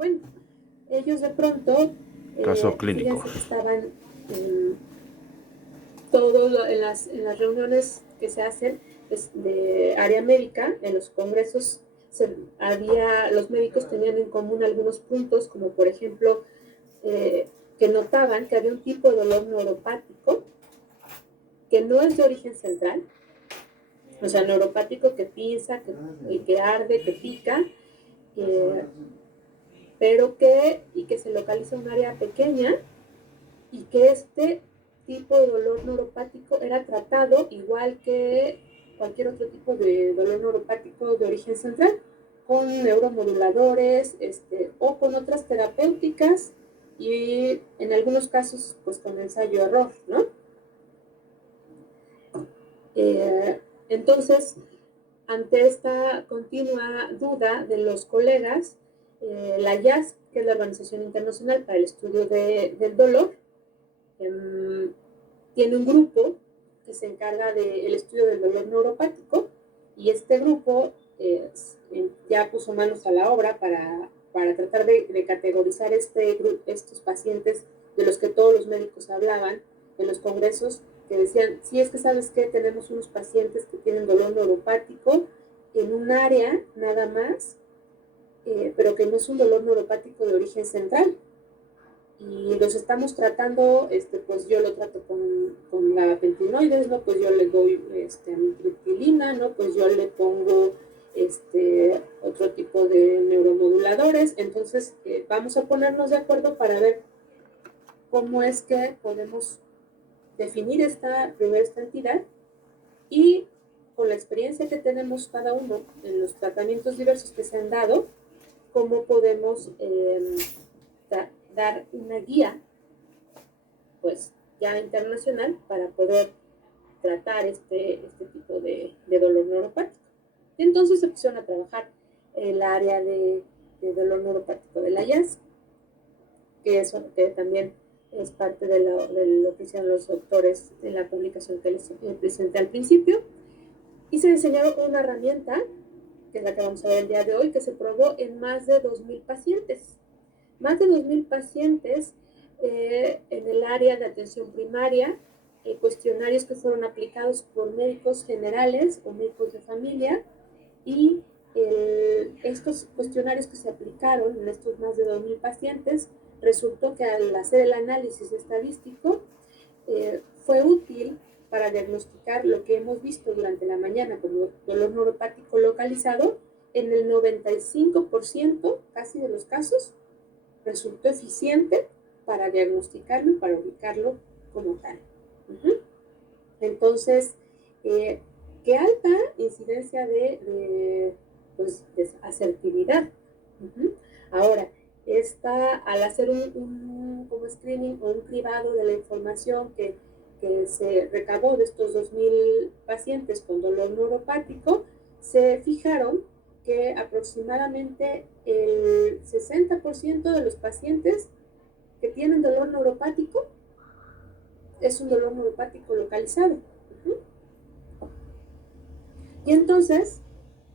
Bueno, ellos de pronto, Casos fíjense clínicos. que estaban en, en las reuniones que se hacen de área médica, en los congresos, los médicos tenían en común algunos puntos, como por ejemplo, eh, que notaban que había un tipo de dolor neuropático que no es de origen central, o sea, neuropático que pinza, que arde, que pica, eh, pero que se localiza en un área pequeña y que este tipo de dolor neuropático era tratado igual que cualquier otro tipo de dolor neuropático de origen central, con neuromoduladores o con otras terapéuticas y en algunos casos pues con ensayo-error, ¿no? Entonces, ante esta continua duda de los colegas, la IAS, que es la Organización Internacional para el Estudio del Dolor, tiene un grupo que se encarga del estudio del dolor neuropático y este grupo ya puso manos a la obra para tratar de categorizar estos pacientes de los que todos los médicos hablaban en los congresos, que decían, sí, es que sabes que tenemos unos pacientes que tienen dolor neuropático en un área nada más, pero que no es un dolor neuropático de origen central, y los estamos tratando, pues yo lo trato con gabapentinoides, ¿no? Pues yo le doy amitriptilina, ¿no? Pues yo le pongo otro tipo de neuromoduladores. Entonces, vamos a ponernos de acuerdo para ver cómo es que podemos definir primero esta entidad y con la experiencia que tenemos cada uno en los tratamientos diversos que se han dado, cómo podemos dar una guía pues ya internacional para poder tratar este tipo de dolor neuropático. Entonces se pusieron a trabajar el área de dolor neuropático de la IAS, que también es parte de lo que hicieron los doctores en la publicación que les presenté al principio, y se diseñó una herramienta, que es la que vamos a ver el día de hoy, que se probó en más de 2,000 pacientes. Más de 2,000 pacientes en el área de atención primaria, cuestionarios que fueron aplicados por médicos generales o médicos de familia, y estos cuestionarios que se aplicaron en estos más de 2,000 pacientes, resultó que al hacer el análisis estadístico fue útil para diagnosticar lo que hemos visto durante la mañana como dolor neuropático localizado. En el 95% casi de los casos resultó eficiente para diagnosticarlo y para ubicarlo como tal. Entonces, qué alta incidencia de asertividad. Ahora, al hacer un como screening o un cribado de la información que se recabó de estos 2,000 pacientes con dolor neuropático, se fijaron que aproximadamente el 60% de los pacientes que tienen dolor neuropático es un dolor neuropático localizado. Y entonces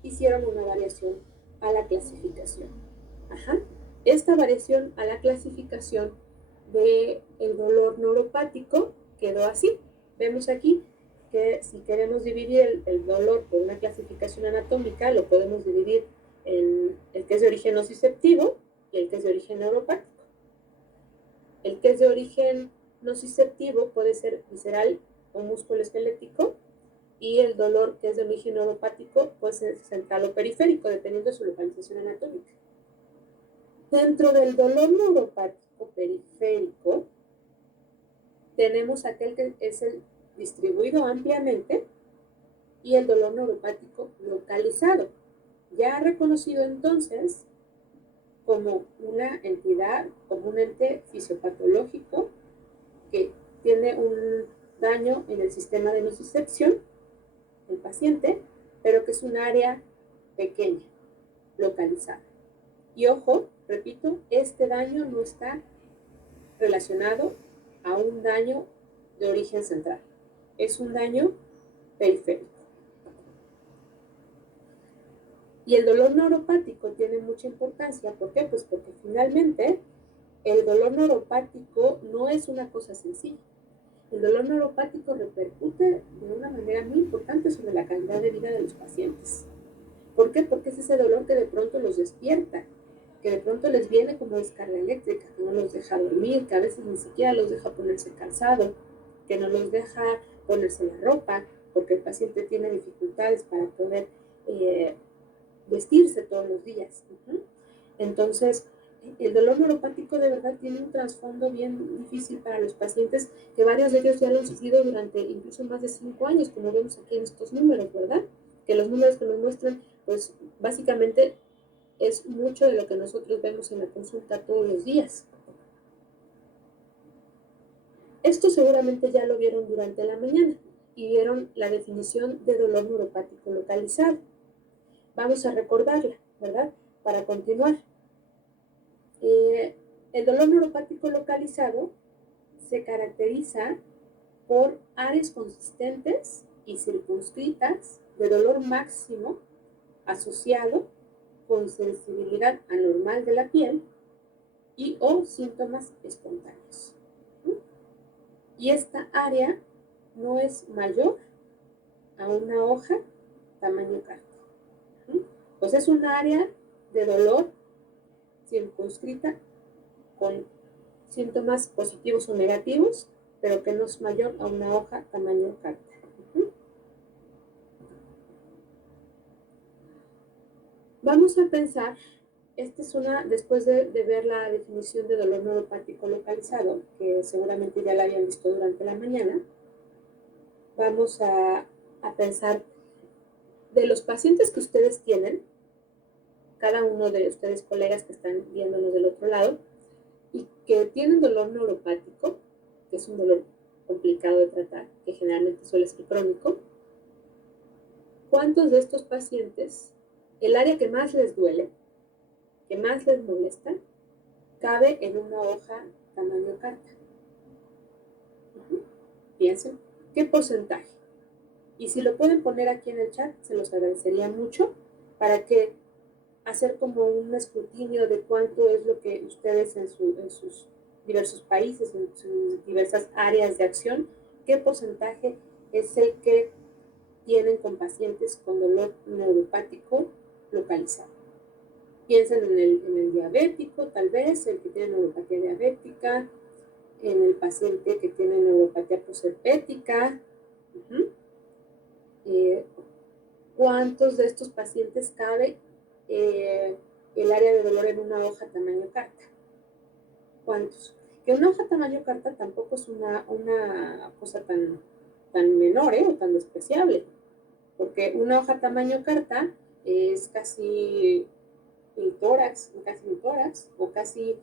hicieron una variación a la clasificación. Esta variación a la clasificación del dolor neuropático quedó así. Vemos aquí que si queremos dividir el dolor por una clasificación anatómica, lo podemos dividir en el que es de origen nociceptivo y el que es de origen neuropático. El que es de origen nociceptivo puede ser visceral o musculoesquelético, y el dolor que es de origen neuropático puede ser central o periférico, dependiendo de su localización anatómica. Dentro del dolor neuropático periférico, tenemos aquel que es el distribuido ampliamente y el dolor neuropático localizado, ya reconocido entonces como una entidad, como un ente fisiopatológico que tiene un daño en el sistema de nocicepción del paciente, pero que es un área pequeña, localizada. Y ojo, repito, este daño no está relacionado a un daño de origen central, es un daño periférico. Y el dolor neuropático tiene mucha importancia. ¿Por qué? Pues porque finalmente el dolor neuropático no es una cosa sencilla. El dolor neuropático repercute de una manera muy importante sobre la calidad de vida de los pacientes. ¿Por qué? Porque es ese dolor que de pronto los despierta, que de pronto les viene como descarga eléctrica, que no los deja dormir, que a veces ni siquiera los deja ponerse calzado, que no los deja ponerse la ropa, porque el paciente tiene dificultades para poder vestirse todos los días. Entonces, el dolor neuropático de verdad tiene un trasfondo bien difícil para los pacientes, que varios de ellos ya lo han sufrido durante incluso más de 5 años, como vemos aquí en estos números, ¿verdad? Que los números que nos muestran, pues básicamente es mucho de lo que nosotros vemos en la consulta todos los días. Esto seguramente ya lo vieron durante la mañana y vieron la definición de dolor neuropático localizado. Vamos a recordarla, ¿verdad? Para continuar. El dolor neuropático localizado se caracteriza por áreas consistentes y circunscritas de dolor máximo asociado con sensibilidad anormal de la piel y o síntomas espontáneos. Y esta área no es mayor a una hoja tamaño carta. Pues es un área de dolor circunscrita con síntomas positivos o negativos, pero que no es mayor a una hoja tamaño carta. Vamos a pensar, esta es después de ver la definición de dolor neuropático localizado, que seguramente ya la habían visto durante la mañana, vamos a pensar de los pacientes que ustedes tienen, cada uno de ustedes colegas que están viéndonos del otro lado, y que tienen dolor neuropático, que es un dolor complicado de tratar, que generalmente suele ser crónico. ¿Cuántos de estos pacientes, el área que más les duele, que más les molesta, cabe en una hoja tamaño carta? Piensen, ¿qué porcentaje? Y si lo pueden poner aquí en el chat, se los agradecería mucho para que hacer como un escrutinio de cuánto es lo que ustedes en sus diversos países, en sus diversas áreas de acción, qué porcentaje es el que tienen con pacientes con dolor neuropático localizado. Piensen en el diabético, tal vez, el que tiene neuropatía diabética, en el paciente que tiene neuropatía posherpética. ¿Cuántos de estos pacientes cabe el área de dolor en una hoja tamaño carta? ¿Cuántos? Que una hoja tamaño carta tampoco es una cosa tan menor o tan despreciable, porque una hoja tamaño carta es casi mi tórax, o casi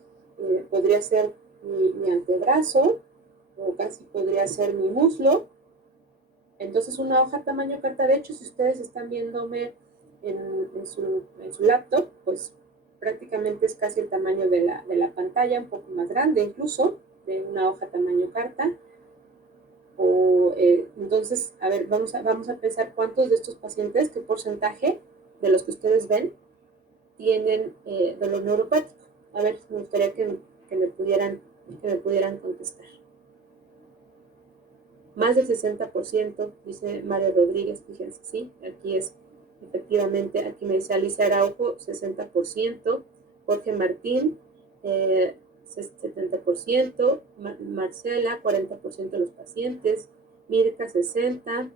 podría ser mi antebrazo, o casi podría ser mi muslo. Entonces una hoja tamaño carta, de hecho, si ustedes están viéndome en su laptop, pues prácticamente es casi el tamaño de la pantalla, un poco más grande incluso, de una hoja tamaño carta. Entonces, a ver, vamos a pensar cuántos de estos pacientes, qué porcentaje de los que ustedes ven tienen dolor neuropático. A ver, me gustaría que me pudieran contestar. Más del 60%, dice Mario Rodríguez, fíjense, sí, aquí es, efectivamente, aquí me dice Alicia Araujo, 60%, Jorge Martín, 70%, Marcela, 40% de los pacientes, Mirka, 60%,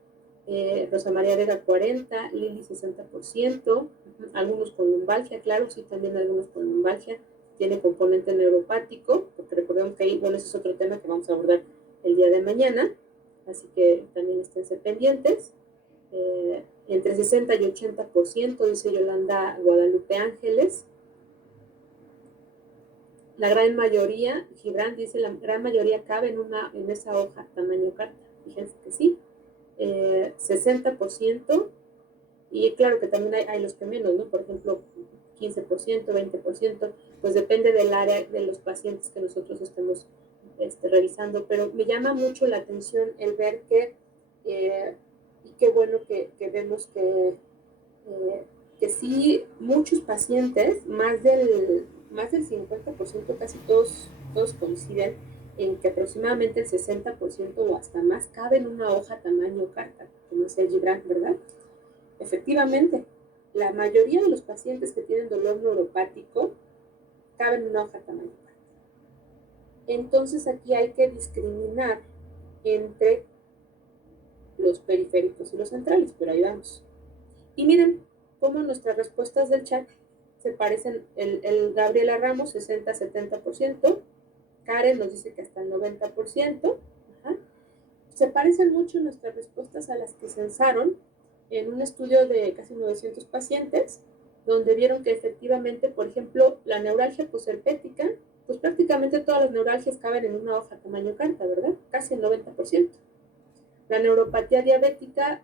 Rosa María Vega, 40%, Lili, 60%, algunos con lumbalgia, claro, sí, también algunos con lumbalgia, tiene componente neuropático, porque recordemos que ahí, bueno, ese es otro tema que vamos a abordar el día de mañana, así que también esténse pendientes. Entre 60 y 80%, dice Yolanda Guadalupe Ángeles. La gran mayoría, Gibran dice, la gran mayoría cabe en esa hoja tamaño carta. Fíjense que sí. 60%, y claro que también hay los que menos, ¿no? Por ejemplo, 15%, 20%, pues depende del área de los pacientes que nosotros estemos revisando, pero me llama mucho la atención el ver que, y qué bueno que vemos que que sí, muchos pacientes, más del 50%, casi todos coinciden en que aproximadamente el 60% o hasta más cabe en una hoja tamaño carta, como es el Gibran, ¿verdad? Efectivamente, la mayoría de los pacientes que tienen dolor neuropático caben en una hoja tamaño carta. Entonces aquí hay que discriminar entre los periféricos y los centrales, pero ahí vamos. Y miren cómo nuestras respuestas del chat se parecen. El Gabriela Ramos, 60-70%. Karen nos dice que hasta el 90%. Ajá. Se parecen mucho nuestras respuestas a las que censaron en un estudio de casi 900 pacientes, donde vieron que efectivamente, por ejemplo, la neuralgia posherpética, pues prácticamente todas las neuralgias caben en una hoja tamaño carta, ¿verdad? Casi el 90%. La neuropatía diabética,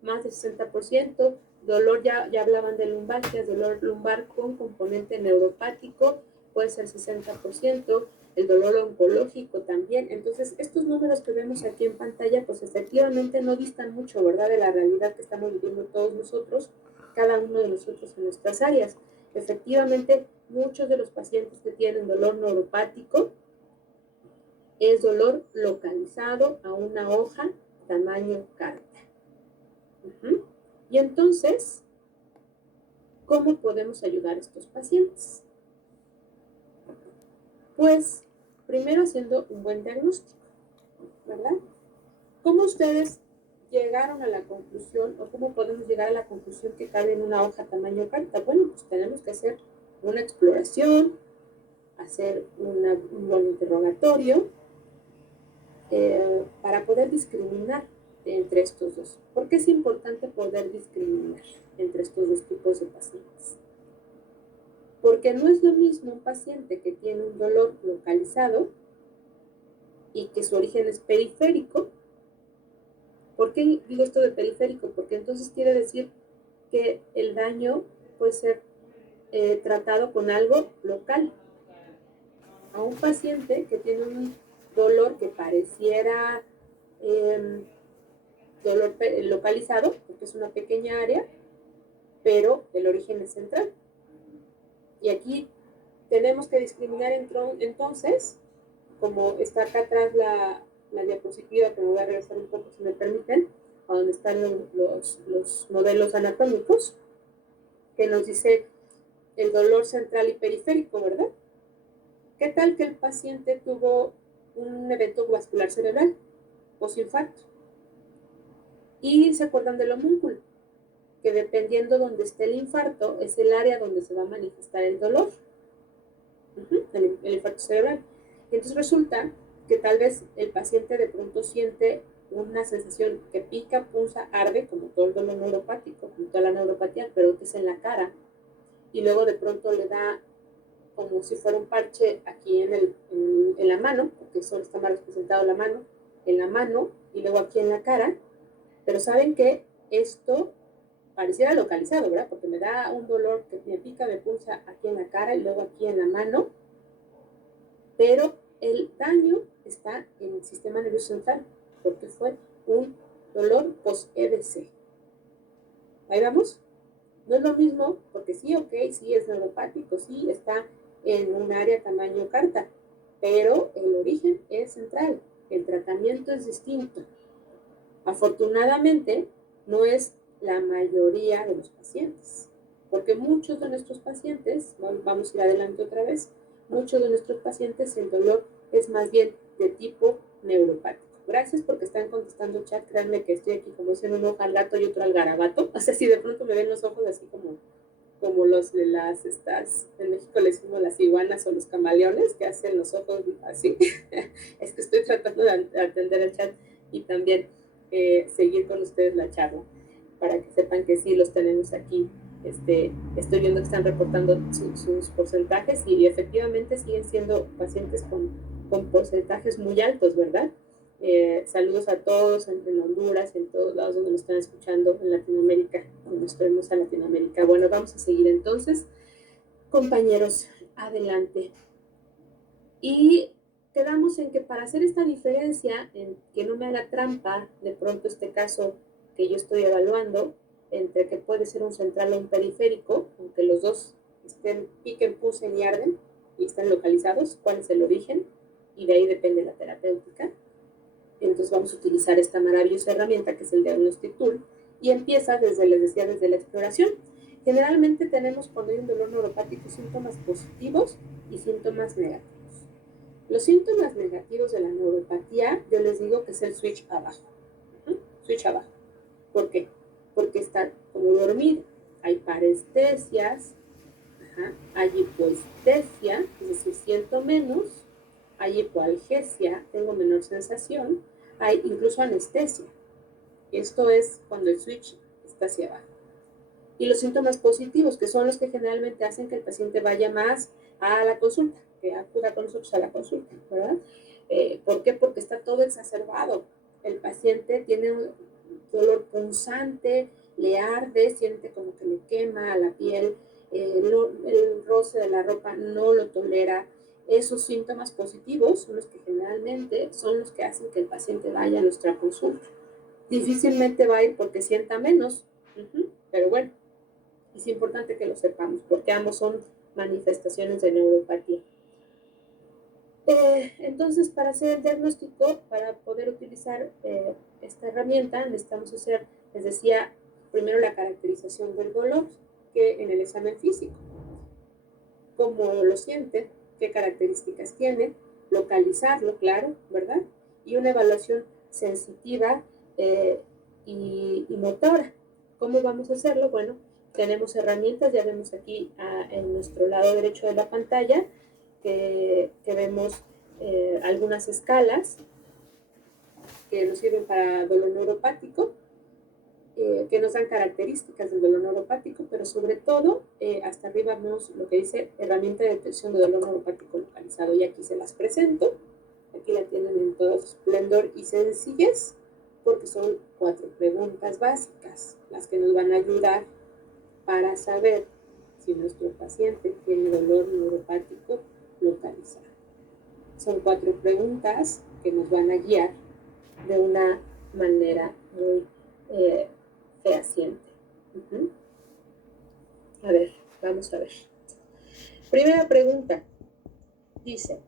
más del 60%. Dolor, ya hablaban de lumbalgias, dolor lumbar con componente neuropático, puede ser 60%. El dolor oncológico también. Entonces, estos números que vemos aquí en pantalla, pues efectivamente no distan mucho, ¿verdad?, de la realidad que estamos viviendo todos nosotros, cada uno de nosotros en nuestras áreas. Efectivamente, muchos de los pacientes que tienen dolor neuropático es dolor localizado a una hoja tamaño carta. Y entonces, ¿cómo podemos ayudar a estos pacientes? Pues, primero haciendo un buen diagnóstico, ¿verdad? ¿Cómo ustedes llegaron a la conclusión, o cómo podemos llegar a la conclusión que cabe en una hoja tamaño carta? Bueno, pues tenemos que hacer una exploración, hacer un buen interrogatorio, para poder discriminar entre estos dos. ¿Por qué es importante poder discriminar entre estos dos tipos de pacientes? Porque no es lo mismo un paciente que tiene un dolor localizado y que su origen es periférico. ¿Por qué digo esto de periférico? Porque entonces quiere decir que el daño puede ser tratado con algo local. A un paciente que tiene un dolor que pareciera dolor localizado, porque es una pequeña área, pero el origen es central. Y aquí tenemos que discriminar entonces, como está acá atrás la diapositiva, que me voy a regresar un poco si me permiten, a donde están los modelos anatómicos, que nos dice el dolor central y periférico, ¿verdad? ¿Qué tal que el paciente tuvo un evento vascular cerebral, posinfarto? Y se acuerdan del homúnculo, que dependiendo donde esté el infarto, es el área donde se va a manifestar el dolor, el infarto cerebral. Y entonces resulta que tal vez el paciente de pronto siente una sensación que pica, punza, arde, como todo el dolor neuropático, como toda la neuropatía, pero que es en la cara, y luego de pronto le da como si fuera un parche aquí en la mano, porque solo está mal representado en la mano, y luego aquí en la cara. Pero saben que esto pareciera localizado, ¿verdad? Porque me da un dolor que me pica, me pulsa aquí en la cara y luego aquí en la mano, pero el daño está en el sistema nervioso central, porque fue un dolor post-EBC. ¿Ahí vamos? No es lo mismo, porque sí, ok, sí es neuropático, sí está en un área tamaño carta, pero el origen es central, el tratamiento es distinto. Afortunadamente, no es la mayoría de los pacientes, porque muchos de nuestros pacientes, vamos a ir adelante otra vez, muchos de nuestros pacientes el dolor es más bien de tipo neuropático. Gracias porque están contestando chat, créanme que estoy aquí como dicen un ojo al gato y otro al garabato, o sea, si de pronto me ven los ojos así como los de en México les decimos las iguanas o los camaleones, que hacen los ojos así, es que estoy tratando de atender el chat y también seguir con ustedes la charla, para que sepan que sí los tenemos aquí. Estoy viendo que están reportando sus porcentajes y efectivamente siguen siendo pacientes con porcentajes muy altos, ¿verdad? Saludos a todos en Honduras, en todos lados donde nos están escuchando, en Latinoamérica, en nuestra hermosa Latinoamérica. Bueno, vamos a seguir entonces. Compañeros, adelante. Y quedamos en que para hacer esta diferencia, en que no me haga trampa, de pronto este caso que yo estoy evaluando, entre que puede ser un central o un periférico, aunque los dos estén piquen, pulsen y arden y estén localizados, cuál es el origen, y de ahí depende la terapéutica. Entonces vamos a utilizar esta maravillosa herramienta que es el Diagnostic Tool, y empieza desde, les decía, desde la exploración. Generalmente tenemos, cuando hay un dolor neuropático, síntomas positivos y síntomas negativos. Los síntomas negativos de la neuropatía, yo les digo que es el switch abajo. Switch abajo. ¿Por qué? Porque está como dormido. Hay parestesias, hay hipoestesia, es decir, siento menos, hay hipoalgesia, tengo menor sensación, hay incluso anestesia. Esto es cuando el switch está hacia abajo. Y los síntomas positivos, que son los que generalmente hacen que el paciente vaya más a la consulta, que acuda con nosotros a la consulta, ¿verdad? ¿Por qué? Porque está todo exacerbado. El paciente tiene un dolor punzante, le arde, siente como que le quema la piel, el roce de la ropa no lo tolera. Esos síntomas positivos son los que generalmente son los que hacen que el paciente vaya a nuestra consulta. Difícilmente va a ir porque sienta menos, pero bueno, es importante que lo sepamos porque ambos son manifestaciones de neuropatía. Entonces, para hacer el diagnóstico, para poder utilizar esta herramienta, necesitamos hacer, les decía, primero la caracterización del dolor, que en el examen físico. ¿Cómo lo siente? ¿Qué características tiene? Localizarlo, claro, ¿verdad? Y una evaluación sensitiva y motora. ¿Cómo vamos a hacerlo? Bueno, tenemos herramientas, ya vemos aquí en nuestro lado derecho de la pantalla, que vemos algunas escalas que nos sirven para dolor neuropático, que nos dan características del dolor neuropático, pero sobre todo, hasta arriba vemos lo que dice herramienta de detección de dolor neuropático localizado, y aquí se las presento. Aquí la tienen en todo su esplendor y sencillez, porque son 4 preguntas básicas las que nos van a ayudar para saber si nuestro paciente tiene dolor neuropático localizado. Son 4 preguntas que nos van a guiar de una manera muy fehaciente. A ver, vamos a ver. Primera pregunta. Dice,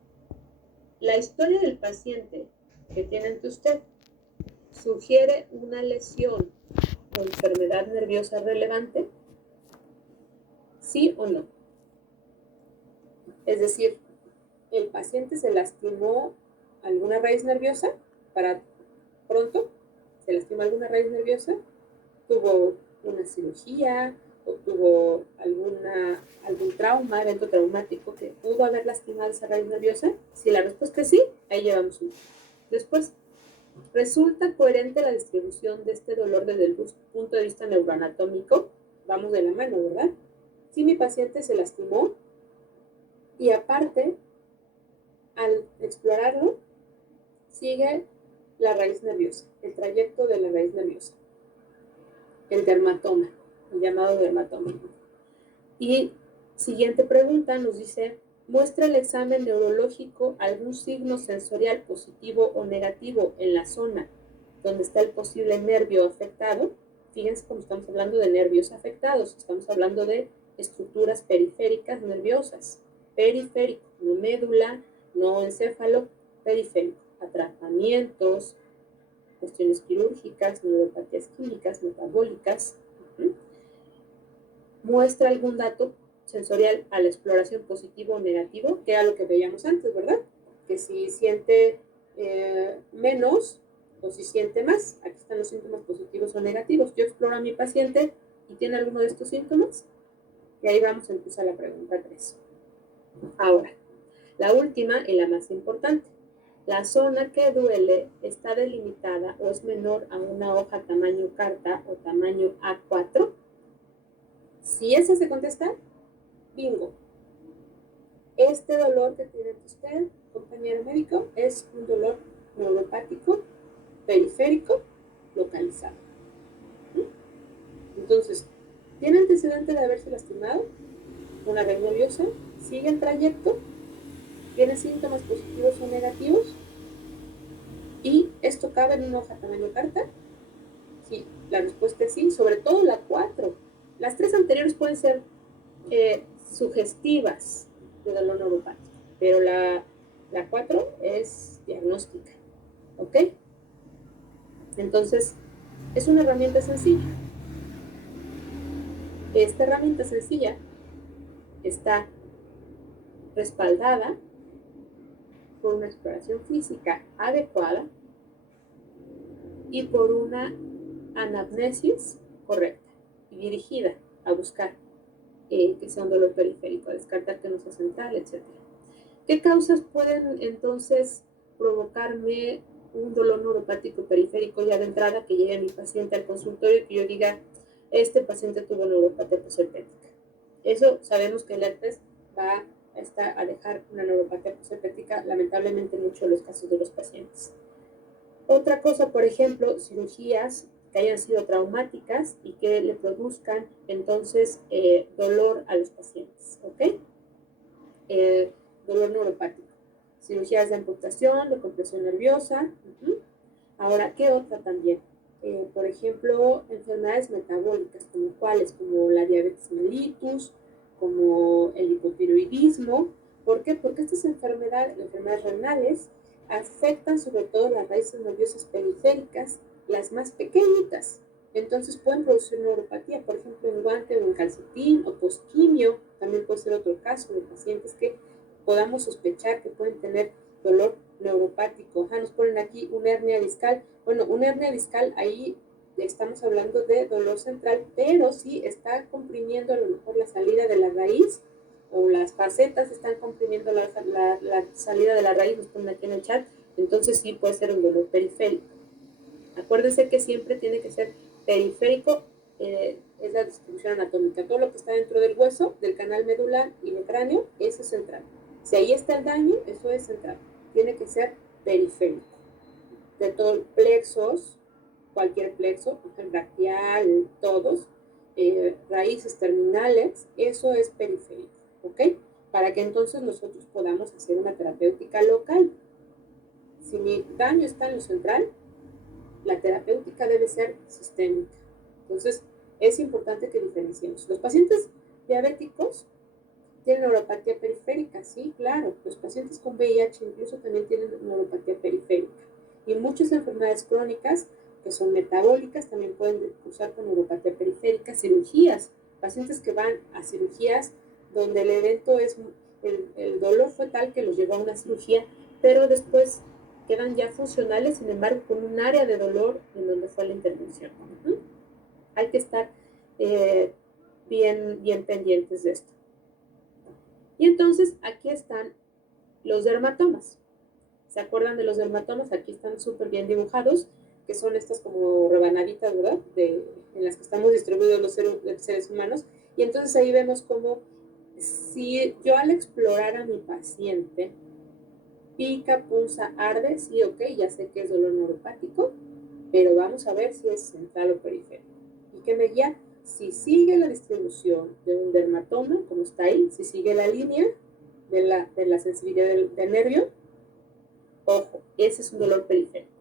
¿la historia del paciente que tiene ante usted sugiere una lesión o enfermedad nerviosa relevante? ¿Sí o no? Es decir, ¿el paciente se lastimó alguna raíz nerviosa para pronto? ¿Se lastimó alguna raíz nerviosa? ¿Tuvo una cirugía o tuvo algún trauma, evento traumático que pudo haber lastimado esa raíz nerviosa? Si la respuesta es sí, ahí llevamos un. Después, ¿resulta coherente la distribución de este dolor desde el punto de vista neuroanatómico? Vamos de la mano, ¿verdad? Si mi paciente se lastimó y aparte, al explorarlo, sigue la raíz nerviosa, el trayecto de la raíz nerviosa, el dermatoma, el llamado dermatoma. Y siguiente pregunta nos dice, ¿muestra el examen neurológico algún signo sensorial positivo o negativo en la zona donde está el posible nervio afectado? Fíjense cómo estamos hablando de nervios afectados, estamos hablando de estructuras periféricas nerviosas, periférico, no médula, no encéfalo, periférico, atrapamientos, cuestiones quirúrgicas, neuropatías químicas, metabólicas. Muestra algún dato sensorial a la exploración positivo o negativo, que era lo que veíamos antes, ¿verdad? Que si siente menos o si siente más. Aquí están los síntomas positivos o negativos. Yo exploro a mi paciente y tiene alguno de estos síntomas. Y ahí vamos a empezar la pregunta 3. Ahora, la última y la más importante. La zona que duele está delimitada o es menor a una hoja tamaño carta o tamaño A4. Si esa se contesta, bingo. Este dolor que tiene usted, compañero médico, es un dolor neuropático, periférico, localizado. Entonces, ¿tiene antecedente de haberse lastimado una raíz nerviosa? ¿Sigue el trayecto? ¿Tiene síntomas positivos o negativos? ¿Y esto cabe en una hoja tamaño carta? Sí. La respuesta es sí, sobre todo la 4. Las 3 anteriores pueden ser sugestivas de dolor neuropático, pero la 4 es diagnóstica, ¿ok? Entonces, es una herramienta sencilla. Esta herramienta sencilla está respaldada por una exploración física adecuada y por una anamnesis correcta y dirigida a buscar que sea un dolor periférico, a descartar que no sea central, etc. ¿Qué causas pueden entonces provocarme un dolor neuropático periférico ya de entrada, que llegue mi paciente al consultorio y que yo diga, este paciente tuvo neuropatía posherpética? Eso sabemos que el herpes va a dejar una neuropatía posherpética, lamentablemente en muchos de los casos de los pacientes. Otra cosa, por ejemplo, cirugías que hayan sido traumáticas y que le produzcan entonces dolor a los pacientes, ¿ok? Dolor neuropático. Cirugías de amputación, de compresión nerviosa. Ahora, ¿qué otra también? Por ejemplo, enfermedades metabólicas, como cuáles, como la diabetes mellitus, como el hipotiroidismo. ¿Por qué? Porque estas enfermedades renales, afectan sobre todo las raíces nerviosas periféricas, las más pequeñitas. Entonces pueden producir neuropatía, por ejemplo, en guante o en calcetín o posquimio. También puede ser otro caso de pacientes que podamos sospechar que pueden tener dolor neuropático. Nos ponen aquí una hernia discal. Bueno, una hernia discal, ahí estamos hablando de dolor central, pero si está comprimiendo a lo mejor la salida de la raíz, o las facetas están comprimiendo la salida de la raíz, nos ponen aquí en el chat, entonces sí puede ser un dolor periférico. Acuérdense que siempre tiene que ser periférico, es la distribución anatómica. Todo lo que está dentro del hueso, del canal medular y del cráneo, eso es central. Si ahí está el daño, eso es central. Tiene que ser periférico. De todos los plexos, cualquier plexo, braquial, todos, raíces terminales, eso es periférico, ¿ok? Para que entonces nosotros podamos hacer una terapéutica local. Si mi daño está en lo central, la terapéutica debe ser sistémica. Entonces, es importante que diferenciemos. Los pacientes diabéticos tienen neuropatía periférica, sí, claro. Los pacientes con VIH incluso también tienen neuropatía periférica. Y muchas enfermedades crónicas que son metabólicas también pueden cursar con neuropatía periférica. Cirugías, pacientes que van a cirugías donde el evento es, el dolor fue tal que los llevó a una cirugía, pero después quedan ya funcionales, sin embargo, con un área de dolor en donde fue la intervención. Hay que estar bien pendientes de esto. Y entonces aquí están los dermatomas. ¿Se acuerdan de los dermatomas? Aquí están súper bien dibujados, que son estas como rebanaditas, ¿verdad? En las que estamos distribuidos los seres humanos. Y entonces ahí vemos cómo si yo al explorar a mi paciente, pica, punza, arde, sí, ok, ya sé que es dolor neuropático, pero vamos a ver si es central o periférico. ¿Y qué me guía? Si sigue la distribución de un dermatoma, como está ahí, si sigue la línea de la sensibilidad del nervio, ojo, ese es un dolor periférico.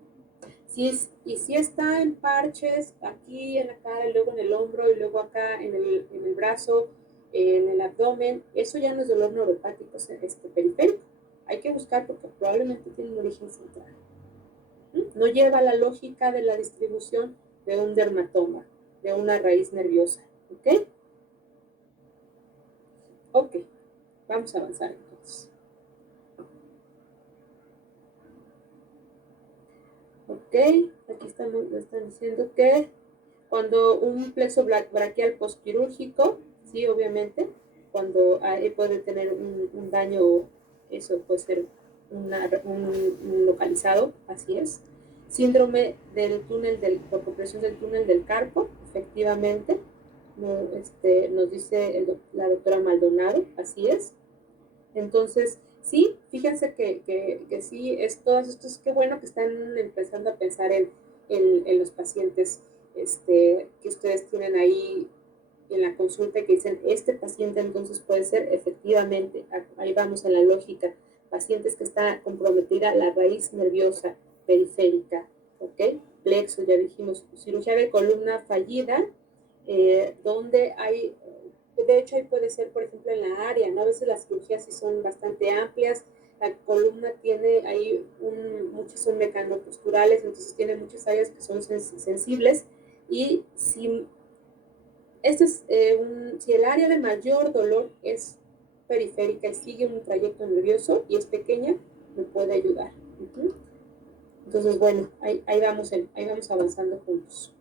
Y si está en parches, aquí en la cara, y luego en el hombro, y luego acá en el brazo, en el abdomen, eso ya no es dolor neuropático, es periférico. Hay que buscar porque probablemente tiene un origen central. No lleva la lógica de la distribución de un dermatoma, de una raíz nerviosa. ¿Ok? Ok, vamos a avanzar entonces. Ok, aquí están diciendo que cuando un plexo braquial postquirúrgico, sí, obviamente, cuando puede tener un daño, eso puede ser un localizado, así es. Síndrome del túnel por compresión del túnel del carpo, efectivamente, nos dice la doctora Maldonado, así es. Entonces, sí, fíjense que sí, es todos estos, qué bueno que están empezando a pensar en los pacientes que ustedes tienen ahí en la consulta, que dicen, este paciente entonces puede ser efectivamente, ahí vamos en la lógica, pacientes que está comprometida la raíz nerviosa periférica, ¿ok? plexo, ya dijimos, cirugía de columna fallida, donde hay, de hecho ahí puede ser, por ejemplo, en la área, ¿no? A veces las cirugías sí son bastante amplias, la columna tiene ahí, muchas son mecanoposturales, entonces tiene muchas áreas que son sensibles, y si, si el área de mayor dolor es periférica y sigue un trayecto nervioso y es pequeña, me puede ayudar. Entonces, bueno, ahí vamos avanzando juntos.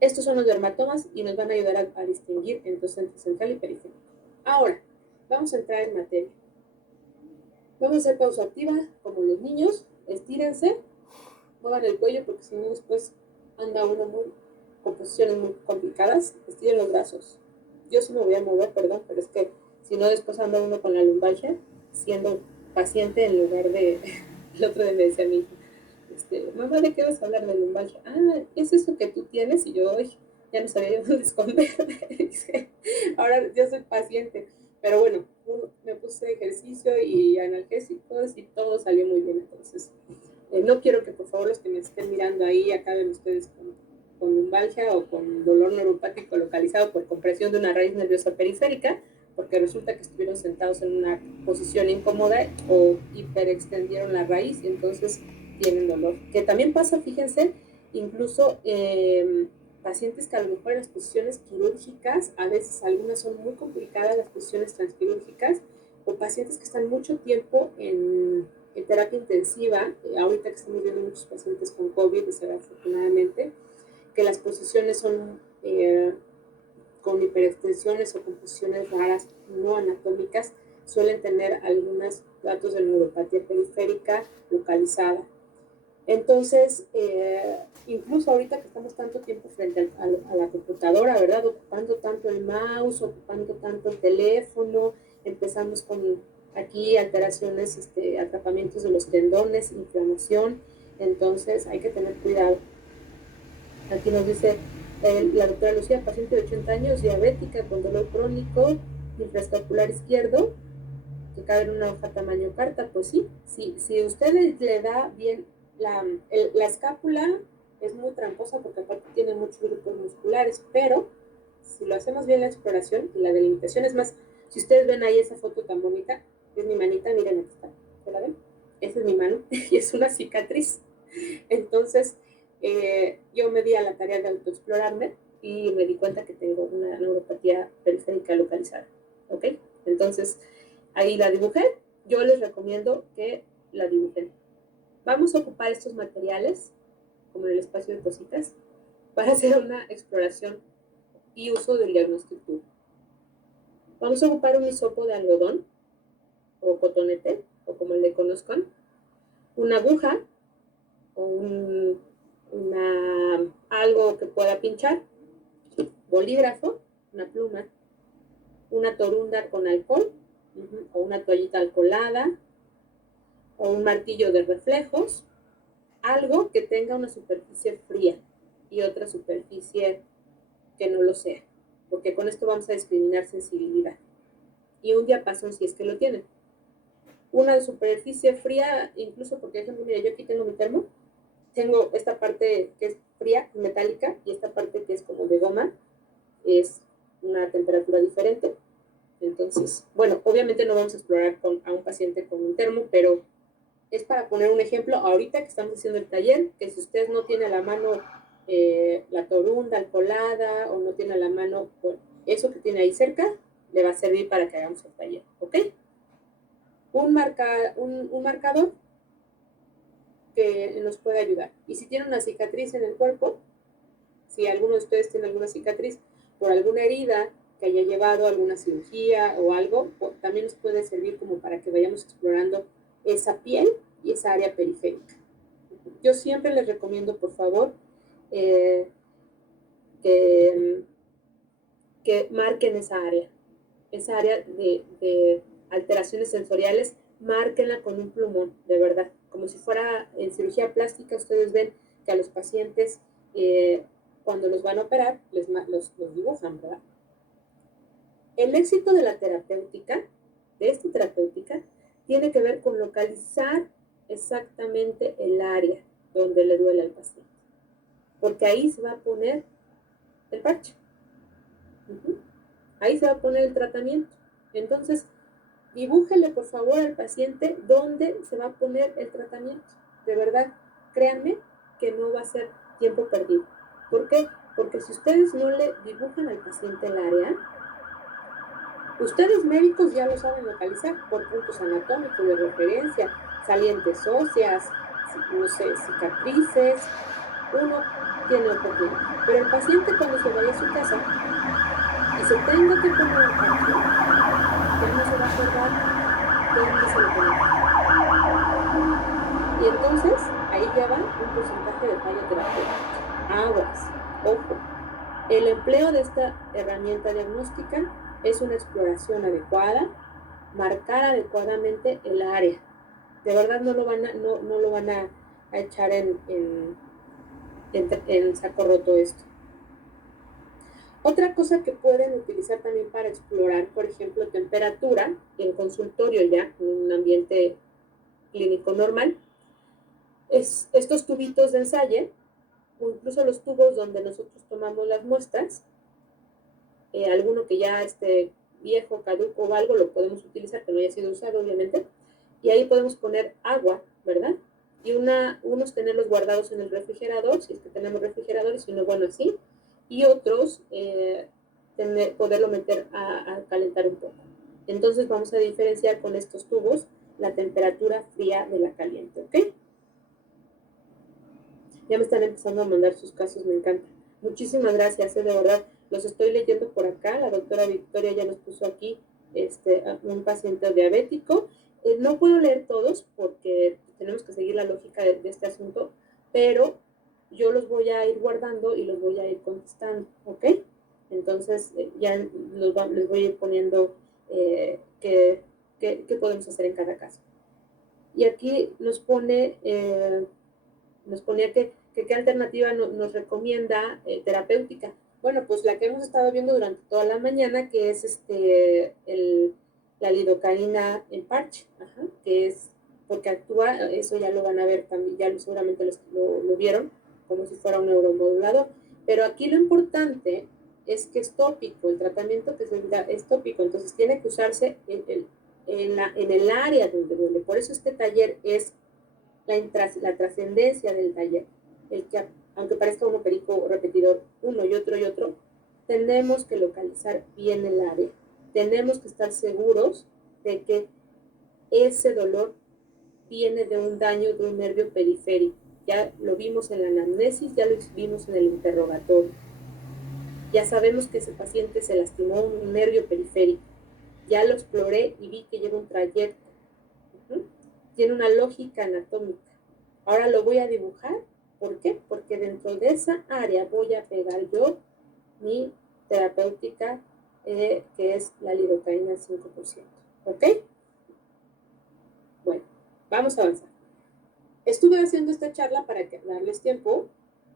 Estos son los dermatomas y nos van a ayudar a distinguir entre central y periférico. Ahora, vamos a entrar en materia. Vamos a hacer pausa activa, como los niños. Estírense, muevan el cuello, porque si no después anda uno con posiciones muy complicadas. Estiren los brazos. Yo sí me voy a mover, perdón, pero es que si no después anda uno con la lumbalgia, siendo paciente en lugar de... El otro día me decía a mi hija, mamá, ¿de qué vas a hablar de lumbalgia? Ah, ¿es eso que tú tienes? Y yo, ya no sabía yo dónde esconderme. Ahora yo soy paciente, pero bueno, me puse ejercicio y analgésicos y todo salió muy bien. Entonces, no quiero que por favor los que me estén mirando ahí acaben ustedes con lumbalgia o con dolor neuropático localizado por compresión de una raíz nerviosa periférica, porque resulta que estuvieron sentados en una posición incómoda o hiperextendieron la raíz y entonces tienen dolor. Que también pasa, fíjense, incluso pacientes que a lo mejor en las posiciones quirúrgicas, a veces algunas son muy complicadas, las posiciones transquirúrgicas, o pacientes que están mucho tiempo en terapia intensiva, ahorita que estamos viendo muchos pacientes con COVID, desafortunadamente, que las posiciones son con hiperextensiones o con posiciones raras no anatómicas, suelen tener algunos datos de neuropatía periférica localizada. Entonces, incluso ahorita que estamos tanto tiempo frente a la computadora, ¿verdad? Ocupando tanto el mouse, ocupando tanto el teléfono, empezamos con aquí alteraciones, atrapamientos de los tendones, inflamación, entonces hay que tener cuidado. Aquí nos dice la doctora Lucía, paciente de 80 años, diabética, con dolor crónico, infraescapular izquierdo, que cabe en una hoja tamaño carta. Pues sí, si usted le da bien la escápula, es muy tramposa porque aparte tiene muchos grupos musculares, pero si lo hacemos bien la exploración y la delimitación, es más, si ustedes ven ahí esa foto tan bonita, es mi manita, miren, aquí está, ¿se la ven? Esa es mi mano y es una cicatriz. Entonces, yo me di a la tarea de autoexplorarme y me di cuenta que tengo una neuropatía periférica localizada, ¿ok? Entonces, ahí la dibujé. Yo les recomiendo que la dibujen. Vamos a ocupar estos materiales, como en el espacio de cositas, para hacer una exploración y uso del diagnóstico. Vamos a ocupar un hisopo de algodón, o cotonete, o como le conozcan, una aguja, o algo que pueda pinchar, bolígrafo, una pluma, una torunda con alcohol, o una toallita alcoholada, o un martillo de reflejos, algo que tenga una superficie fría y otra superficie que no lo sea, porque con esto vamos a discriminar sensibilidad. Y un diapasón si es que lo tienen. Una superficie fría, incluso porque, por ejemplo, mira, yo aquí tengo mi termo, tengo esta parte que es fría, metálica, y esta parte que es como de goma, es una temperatura diferente. Entonces, bueno, obviamente no vamos a explorar a un paciente con un termo, pero es para poner un ejemplo, ahorita que estamos haciendo el taller, que si usted no tiene a la mano la torunda alcoholada o no tiene a la mano eso que tiene ahí cerca, le va a servir para que hagamos el taller, ¿ok? Un marcador que nos puede ayudar. Y si tiene una cicatriz en el cuerpo, si alguno de ustedes tiene alguna cicatriz por alguna herida que haya llevado alguna cirugía o algo, también nos puede servir como para que vayamos explorando esa piel y esa área periférica. Yo siempre les recomiendo, por favor, que marquen esa área de alteraciones sensoriales, márquenla con un plumón, de verdad, como si fuera en cirugía plástica. Ustedes ven que a los pacientes, cuando los van a operar, los dibujan, ¿verdad? El éxito de la terapéutica, de esta terapéutica, tiene que ver con localizar exactamente el área donde le duele al paciente. porque ahí se va a poner el parche. Ahí se va a poner el tratamiento. Entonces, dibújele por favor al paciente dónde se va a poner el tratamiento. De verdad, créanme que no va a ser tiempo perdido. ¿Por qué? Porque si ustedes no le dibujan al paciente el área, ustedes médicos ya lo saben localizar por puntos anatómicos de referencia, salientes óseas, no sé, cicatrices, uno tiene oportunidad. Pero el paciente cuando se vaya a su casa y se tenga que poner un parche, ya no se va a acordar dónde se lo pone. Y entonces, ahí ya va un porcentaje de falla terapéutica. Aguas, ojo. El empleo de esta herramienta diagnóstica es una exploración adecuada, marcar adecuadamente el área. De verdad no lo van a echar en saco roto esto. Otra cosa que pueden utilizar también para explorar, por ejemplo, temperatura en consultorio ya, en un ambiente clínico normal, es estos tubitos de ensayo, o incluso los tubos donde nosotros tomamos las muestras, alguno que ya esté viejo, caduco o algo, lo podemos utilizar, que no haya sido usado, obviamente, y ahí podemos poner agua, ¿verdad? Y unos tenerlos guardados en el refrigerador, si es que tenemos refrigerador, y si no, bueno, así, y otros poderlo meter a calentar un poco. Entonces vamos a diferenciar con estos tubos la temperatura fría de la caliente, ¿ok? Ya me están empezando a mandar sus casos, me encanta. Muchísimas gracias, de verdad. Los estoy leyendo por acá. La doctora Victoria ya nos puso aquí un paciente diabético. No puedo leer todos porque tenemos que seguir la lógica de este asunto, pero yo los voy a ir guardando y los voy a ir contestando, ¿ok? Entonces ya les voy a ir poniendo qué podemos hacer en cada caso. Y aquí nos ponía que qué alternativa nos recomienda terapéutica. Bueno, pues la que hemos estado viendo durante toda la mañana, que es la lidocaína en parche, que es porque actúa, eso ya lo van a ver también, ya seguramente lo vieron, como si fuera un neuromodulador. Pero aquí lo importante es que es tópico, el tratamiento que se da es tópico, entonces tiene que usarse en el área donde duele. Por eso este taller es la trascendencia del taller, el que, aunque parezca uno perico repetidor, uno y otro, tenemos que localizar bien el área. Tenemos que estar seguros de que ese dolor viene de un daño de un nervio periférico. Ya lo vimos en la anamnesis, ya lo vimos en el interrogatorio. Ya sabemos que ese paciente se lastimó un nervio periférico. Ya lo exploré y vi que lleva un trayecto. Tiene una lógica anatómica. Ahora lo voy a dibujar. ¿Por qué? Porque dentro de esa área voy a pegar yo mi terapéutica, que es la lidocaína al 5%. ¿Ok? Bueno, vamos a avanzar. Estuve haciendo esta charla para darles tiempo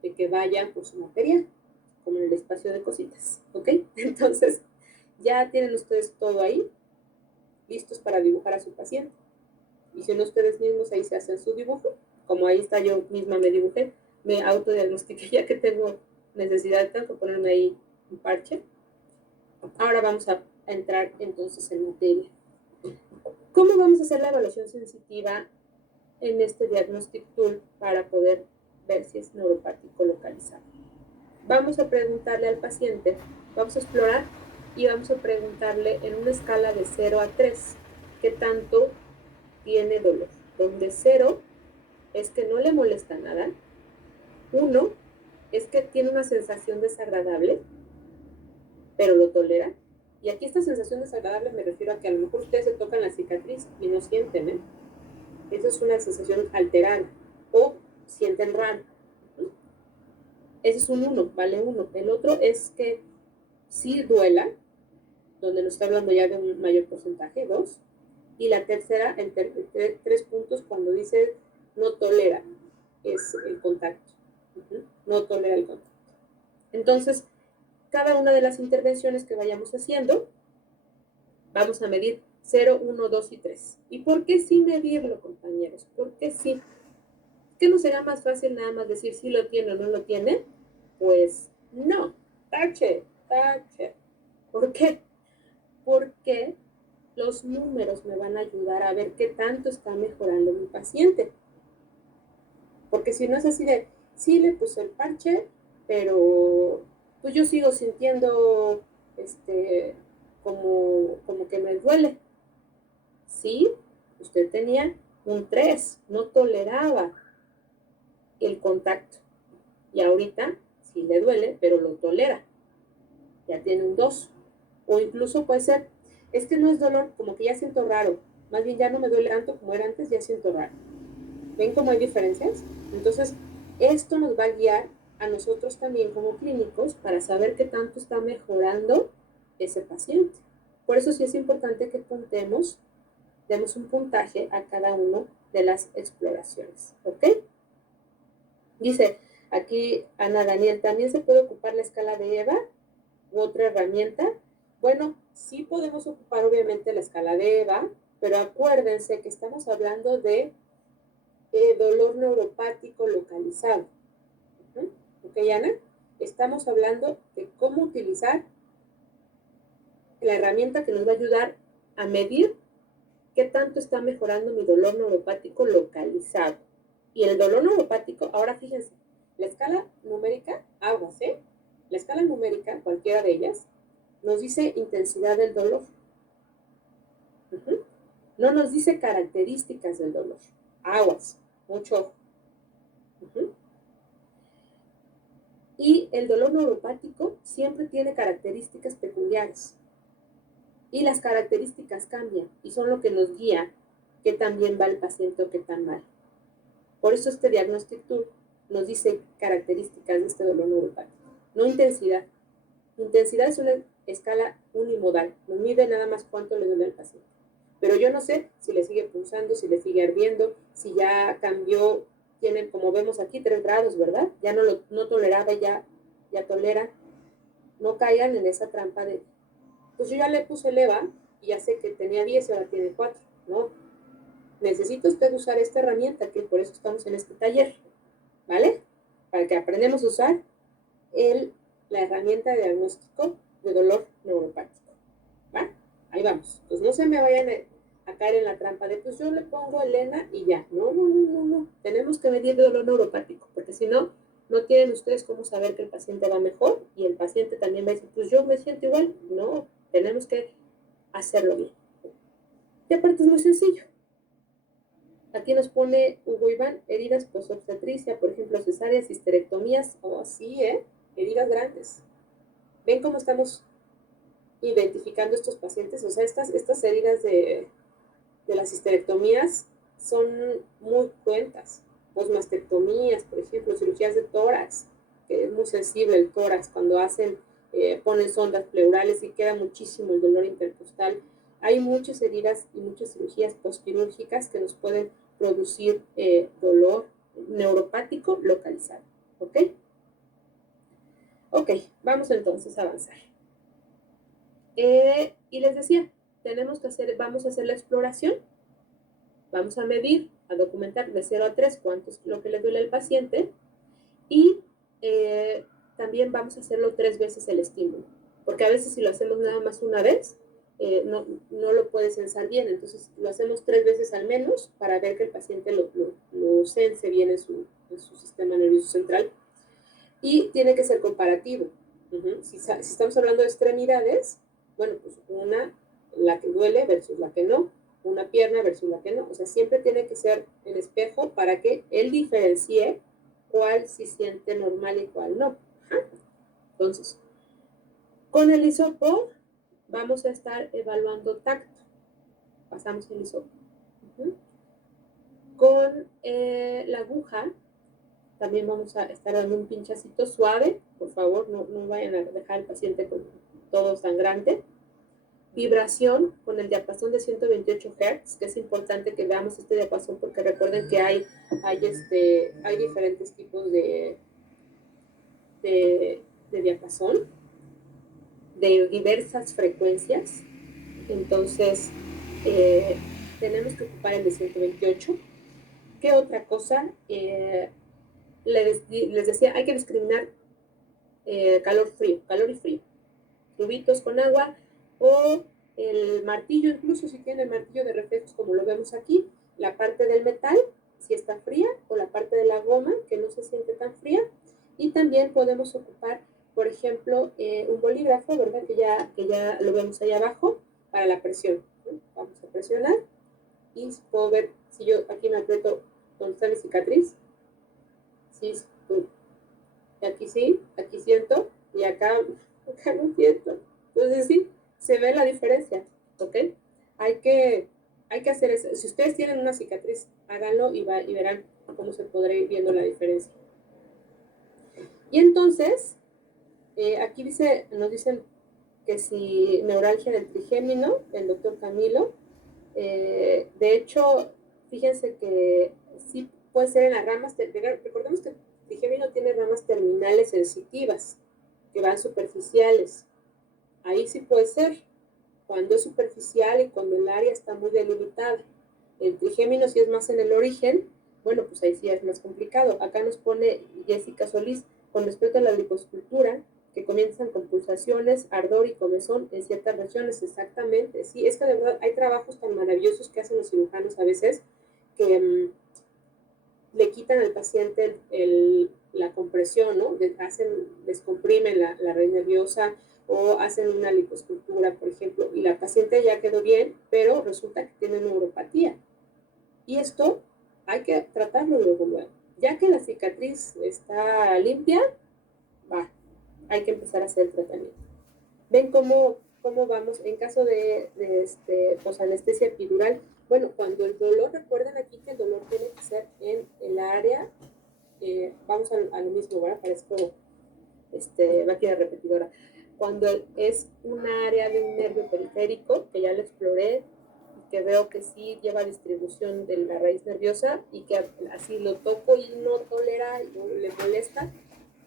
de que vayan por su material, como en el espacio de cositas. ¿Ok? Entonces, ya tienen ustedes todo ahí, listos para dibujar a su paciente. Y si no, ustedes mismos ahí se hacen su dibujo. Como ahí está, yo misma me dibujé, me autodiagnostiqué ya que tengo necesidad de tanto ponerme ahí un parche. Ahora vamos a entrar entonces en materia. ¿Cómo vamos a hacer la evaluación sensitiva en este Diagnostic Tool para poder ver si es neuropático localizado? Vamos a preguntarle al paciente, vamos a explorar y vamos a preguntarle en una escala de 0 a 3 qué tanto tiene dolor, donde 0 es que no le molesta nada, 1 es que tiene una sensación desagradable, pero lo tolera. Y aquí esta sensación desagradable me refiero a que a lo mejor ustedes se tocan la cicatriz y no sienten, ¿eh? Esa es una sensación alterada o sienten raro. Ese es un 1, vale 1. El otro es que sí duela, donde nos está hablando ya de un mayor porcentaje, 2. Y la tercera, 3 puntos, cuando dice no tolera, es el contacto. No tolera el contacto. Entonces, cada una de las intervenciones que vayamos haciendo, vamos a medir 0, 1, 2 y 3. ¿Y por qué sí medirlo, compañeros? ¿Por qué sí? ¿Qué no será más fácil nada más decir si lo tiene o no lo tiene? Pues no, tache, tache. ¿Por qué? Porque los números me van a ayudar a ver qué tanto está mejorando mi paciente. Porque si no es así de, sí le puse el parche, pero pues yo sigo sintiendo como que me duele. Sí, usted tenía un 3, no toleraba el contacto. Y ahorita sí le duele, pero lo tolera. Ya tiene un 2. O incluso puede ser, es que no es dolor, como que ya siento raro. Más bien ya no me duele tanto como era antes, ya siento raro. ¿Ven cómo hay diferencias? Entonces, esto nos va a guiar a nosotros también como clínicos para saber qué tanto está mejorando ese paciente. Por eso sí es importante que puntemos, demos un puntaje a cada uno de las exploraciones. ¿Ok? Dice aquí Ana Daniel, ¿también se puede ocupar la escala de EVA u otra herramienta? Bueno, sí podemos ocupar obviamente la escala de EVA, pero acuérdense que estamos hablando de dolor neuropático localizado. ¿Ok, Ana? Estamos hablando de cómo utilizar la herramienta que nos va a ayudar a medir qué tanto está mejorando mi dolor neuropático localizado. Y el dolor neuropático, ahora fíjense, la escala numérica, aguas, ¿eh? La escala numérica, cualquiera de ellas, nos dice intensidad del dolor. No nos dice características del dolor. Aguas, mucho ojo. Y el dolor neuropático siempre tiene características peculiares. Y las características cambian y son lo que nos guía qué tan bien va el paciente o qué tan mal. Por eso este Diagnostic Tool nos dice características de este dolor neuropático, no intensidad. Intensidad es una escala unimodal, nos mide nada más cuánto le duele al paciente. Pero yo no sé si le sigue pulsando, si le sigue ardiendo, si ya cambió, tiene, como vemos aquí, 3 grados, ¿verdad? Ya no toleraba, ya tolera. No caigan en esa trampa de, pues yo ya le puse el EVA y ya sé que tenía 10 y ahora tiene 4. No, necesita usted usar esta herramienta, que por eso estamos en este taller, ¿vale? Para que aprendamos a usar la herramienta de diagnóstico de dolor neuropático, ¿va? Ahí vamos. Pues no se me vayan a caer en la trampa de, pues yo le pongo Elena y ya. No. Tenemos que medir dolor neuropático, porque si no, no tienen ustedes cómo saber que el paciente va mejor y el paciente también va a decir, pues yo me siento igual. No, tenemos que hacerlo bien. Y aparte es muy sencillo. Aquí nos pone Hugo Iván, heridas posobstetricia, por ejemplo, cesáreas, histerectomías. Oh, sí, heridas grandes. ¿Ven cómo estamos identificando estos pacientes? O sea, estas heridas de las histerectomías son muy cruentas. Posmastectomías, por ejemplo, cirugías de tórax, que es muy sensible el tórax cuando ponen sondas pleurales y queda muchísimo el dolor intercostal. Hay muchas heridas y muchas cirugías postquirúrgicas que nos pueden producir dolor neuropático localizado. ¿Ok? Ok, vamos entonces a avanzar. Y les decía, vamos a hacer la exploración, vamos a medir, a documentar de 0 a 3 cuánto es lo que le duele al paciente y también vamos a hacerlo 3 veces el estímulo, porque a veces si lo hacemos nada más una vez, no lo puede censar bien, entonces lo hacemos 3 veces al menos para ver que el paciente lo sense bien en su sistema nervioso central y tiene que ser comparativo. Si estamos hablando de extremidades, bueno, pues la que duele versus la que no, una pierna versus la que no, o sea, siempre tiene que ser en espejo para que él diferencie cuál sí siente normal y cuál no. Entonces, con el hisopo vamos a estar evaluando tacto. Pasamos el hisopo. Con la aguja también vamos a estar dando un pinchacito suave, por favor, no vayan a dejar al paciente con todo sangrante. Vibración con el diapasón de 128 Hz, que es importante que veamos este diapasón porque recuerden que hay diferentes tipos de diapasón, de diversas frecuencias. Entonces, tenemos que ocupar el de 128. ¿Qué otra cosa? Les decía, hay que discriminar calor y frío. Tubitos con agua o el martillo, incluso si tiene el martillo de reflejos como lo vemos aquí, la parte del metal, si está fría, o la parte de la goma, que no se siente tan fría. Y también podemos ocupar, por ejemplo, un bolígrafo, ¿verdad? Que ya lo vemos ahí abajo, para la presión, ¿no? Vamos a presionar y puedo ver, si yo aquí me aprieto donde está mi cicatriz, sí, aquí siento, y acá no siento. Entonces sí, se ve la diferencia, ¿ok? Hay que, hay que hacer eso. Si ustedes tienen una cicatriz, háganlo y verán cómo se podrá ir viendo la diferencia. Y entonces, aquí nos dicen que si neuralgia del trigémino, el doctor Camilo, de hecho, fíjense que sí puede ser en las ramas, recordemos que el trigémino tiene ramas terminales sensitivas, que van superficiales. Ahí sí puede ser, cuando es superficial y cuando el área está muy delimitada. El trigémino, si es más en el origen, bueno, pues ahí sí es más complicado. Acá nos pone Jessica Solís, con respecto a la liposcultura, que comienzan con pulsaciones, ardor y comezón en ciertas regiones. Exactamente, sí, es que de verdad hay trabajos tan maravillosos que hacen los cirujanos a veces que le quitan al paciente la compresión, ¿no? Descomprimen la red nerviosa o hacen una liposcultura, por ejemplo, y la paciente ya quedó bien, pero resulta que tiene neuropatía. Y esto hay que tratarlo luego. Ya que la cicatriz está limpia, hay que empezar a hacer el tratamiento. ¿Ven cómo vamos? En caso de anestesia epidural, bueno, cuando el dolor, recuerden aquí que el dolor tiene que ser en el área, vamos a lo mismo, ¿verdad? Parezco máquina repetidora. Cuando es un área de un nervio periférico, que ya lo exploré, que veo que sí lleva distribución de la raíz nerviosa y que así lo toco y no tolera y no le molesta,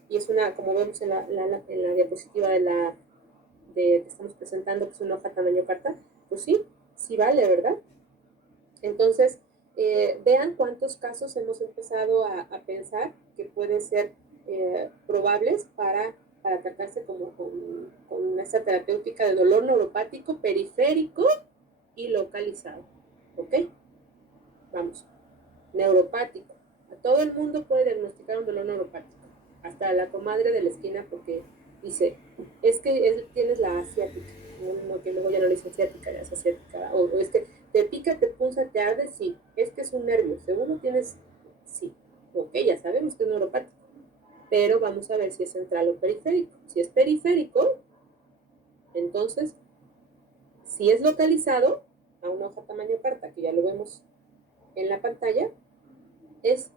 y es una, como vemos en la diapositiva que estamos presentando, que es una hoja tamaño carta, pues sí vale, ¿verdad? Entonces, vean cuántos casos hemos empezado a pensar que pueden ser probables para tratarse como con esta terapéutica de dolor neuropático periférico y localizado, ¿ok? Vamos, neuropático. A todo el mundo puede diagnosticar un dolor neuropático, hasta la comadre de la esquina, porque dice, es que tienes la asiática, no, que luego ya no le dice asiática, ya es asiática, o es que te pica, te punza, te arde, sí, es que es un nervio, seguro tienes, sí, ok, ya sabemos que es neuropático, pero vamos a ver si es central o periférico. Si es periférico, entonces, si es localizado a una hoja tamaño carta, que ya lo vemos en la pantalla, es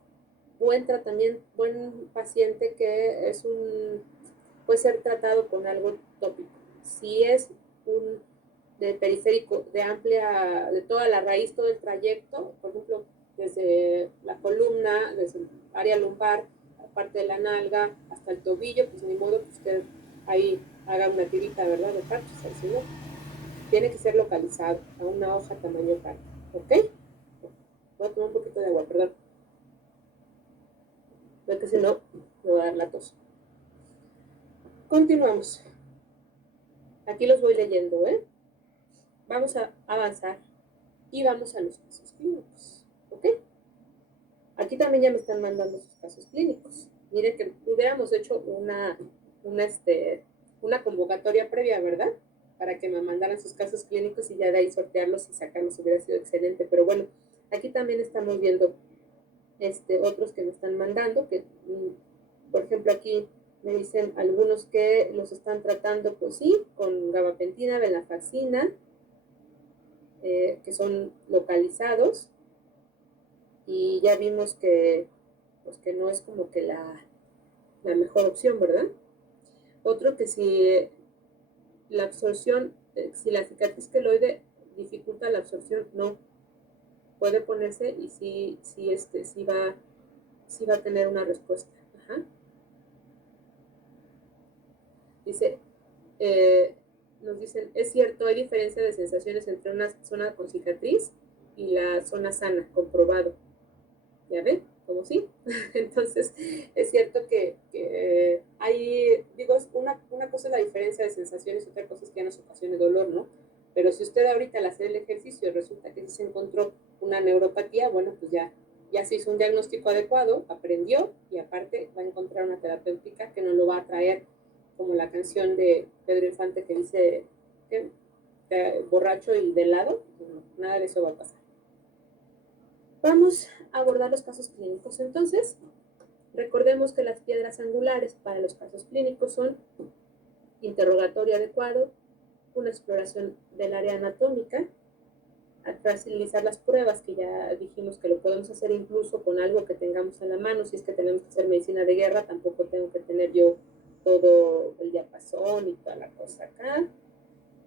buen tratamiento, buen paciente que puede ser tratado con algo tópico. Si es un de periférico de toda la raíz, todo el trayecto, por ejemplo, desde la columna, desde el área lumbar, la parte de la nalga, hasta el tobillo, pues ni modo que usted ahí haga una tirita, ¿verdad? De parches, así, ¿no? Tiene que ser localizado a una hoja tamaño carta, ¿ok? Voy a tomar un poquito de agua, perdón. Veo que si no, me va a dar la tos. Continuamos. Aquí los voy leyendo, ¿eh? Vamos a avanzar y vamos a los casos clínicos, ¿ok? Aquí también ya me están mandando sus casos clínicos. Miren que hubiéramos hecho una convocatoria previa, ¿verdad? Para que me mandaran sus casos clínicos y ya de ahí sortearlos y sacarlos hubiera sido excelente. Pero bueno, aquí también estamos viendo otros que me están mandando, que por ejemplo aquí me dicen algunos que los están tratando, pues sí, con gabapentina, venlafaxina, que son localizados, y ya vimos que, pues que no es como que la mejor opción, ¿verdad? Otro que si la absorción, si la cicatriz queloide dificulta la absorción, no, puede ponerse y sí va a tener una respuesta. Ajá. Dice, nos dicen, es cierto, hay diferencia de sensaciones entre una zona con cicatriz y la zona sana, comprobado. ¿Ya ven? como sí. Entonces, es cierto que hay, digo, una cosa es la diferencia de sensaciones, otra cosa es que ya nos ocasione dolor, ¿no? Pero si usted ahorita al hacer el ejercicio resulta que sí se encontró una neuropatía, bueno, pues ya se hizo un diagnóstico adecuado, aprendió y aparte va a encontrar una terapéutica que no lo va a traer como la canción de Pedro Infante que dice que borracho y de lado, no, nada de eso va a pasar. Vamos a abordar los casos clínicos. Entonces, recordemos que las piedras angulares para los casos clínicos son interrogatorio adecuado, una exploración del área anatómica, a facilitar las pruebas, que ya dijimos que lo podemos hacer incluso con algo que tengamos en la mano. Si es que tenemos que hacer medicina de guerra, tampoco tengo que tener yo todo el diapasón y toda la cosa acá.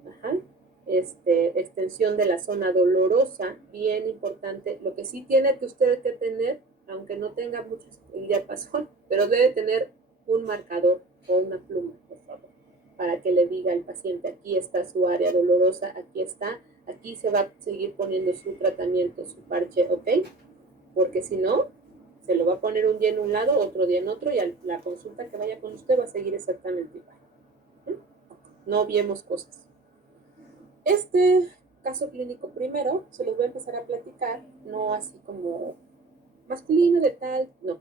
Ajá. Extensión de la zona dolorosa, bien importante. Lo que sí tiene que usted que tener, aunque no tenga mucho el diapasón, pero debe tener un marcador o una pluma, por favor, para que le diga al paciente, aquí está su área dolorosa, aquí está, aquí se va a seguir poniendo su tratamiento, su parche, ¿ok? Porque si no, se lo va a poner un día en un lado, otro día en otro, y la consulta que vaya con usted va a seguir exactamente igual. No viemos cosas. Este caso clínico primero se los voy a empezar a platicar, no así como masculino de tal, no.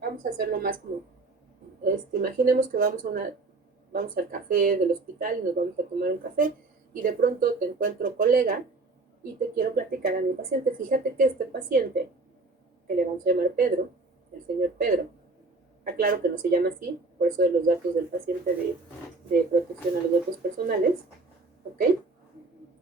Vamos a hacerlo más como, imaginemos que vamos al café del hospital y nos vamos a tomar un café y de pronto te encuentro colega y te quiero platicar a mi paciente. Fíjate que este paciente, que le vamos a llamar Pedro, el señor Pedro, aclaro que no se llama así, por eso de los datos del paciente de protección a los datos personales, ¿ok?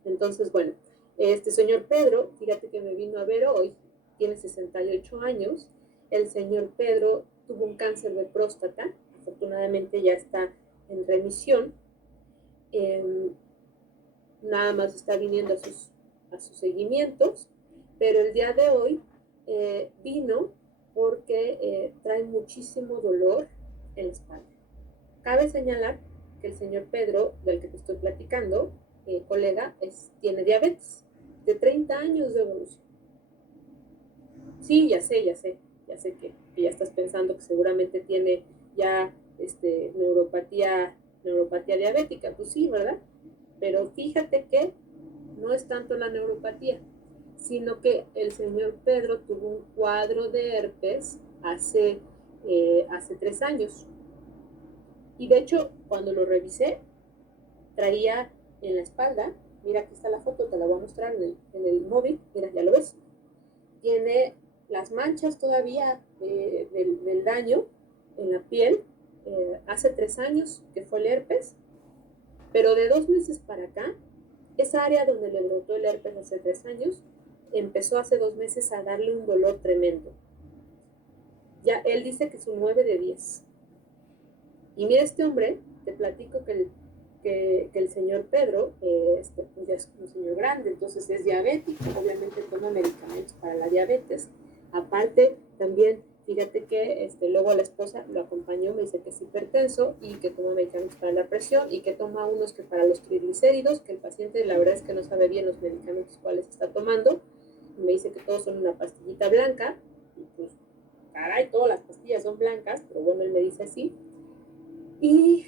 Entonces, bueno, este señor Pedro, fíjate que me vino a ver hoy, tiene 68 años. El señor Pedro tuvo un cáncer de próstata, afortunadamente ya está en remisión. Nada más está viniendo a sus seguimientos, pero el día de hoy vino porque trae muchísimo dolor en la espalda. Cabe señalar que el señor Pedro, del que te estoy platicando, colega, tiene diabetes de 30 años de evolución. Sí, ya sé que ya estás pensando que seguramente tiene ya neuropatía diabética. Pues sí, ¿verdad? Pero fíjate que no es tanto la neuropatía, sino que el señor Pedro tuvo un cuadro de herpes hace 3 años. Y de hecho, cuando lo revisé, traía en la espalda, mira, aquí está la foto, te la voy a mostrar en el móvil, mira, ya lo ves, tiene las manchas todavía del daño en la piel, hace 3 años que fue el herpes, pero de 2 meses para acá, esa área donde le brotó el herpes hace 3 años, empezó hace 2 meses a darle un dolor tremendo. Ya él dice que es un 9 de 10. Y mira, este hombre, te platico que el señor Pedro pues ya es un señor grande, entonces es diabético, obviamente toma medicamentos para la diabetes. Aparte, también, fíjate que luego la esposa lo acompañó, me dice que es hipertenso y que toma medicamentos para la presión y que toma unos que para los triglicéridos, que el paciente la verdad es que no sabe bien los medicamentos cuáles está tomando. Y me dice que todos son una pastillita blanca, y pues, caray, todas las pastillas son blancas, pero bueno, él me dice así. Y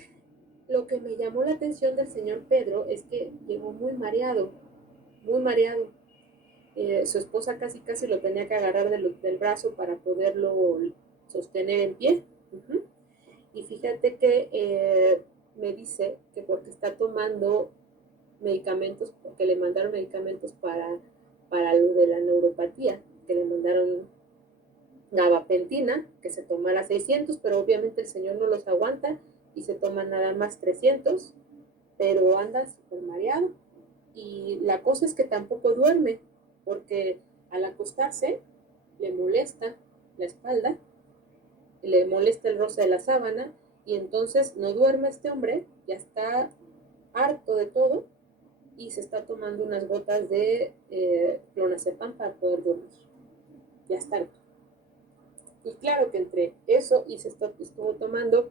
lo que me llamó la atención del señor Pedro es que llegó muy mareado, muy mareado. Su esposa casi lo tenía que agarrar del brazo para poderlo sostener en pie. Y fíjate que me dice que porque está tomando medicamentos, porque le mandaron medicamentos para lo de la neuropatía, que le mandaron gabapentina, que se tomara 600, pero obviamente el señor no los aguanta y se toma nada más 300, pero anda súper mareado. Y la cosa es que tampoco duerme, porque al acostarse le molesta la espalda, le molesta el roce de la sábana, y entonces no duerme este hombre, ya está harto de todo, y se está tomando unas gotas de clonazepam para poder dormir. Ya está harto. Y claro que entre eso y estuvo tomando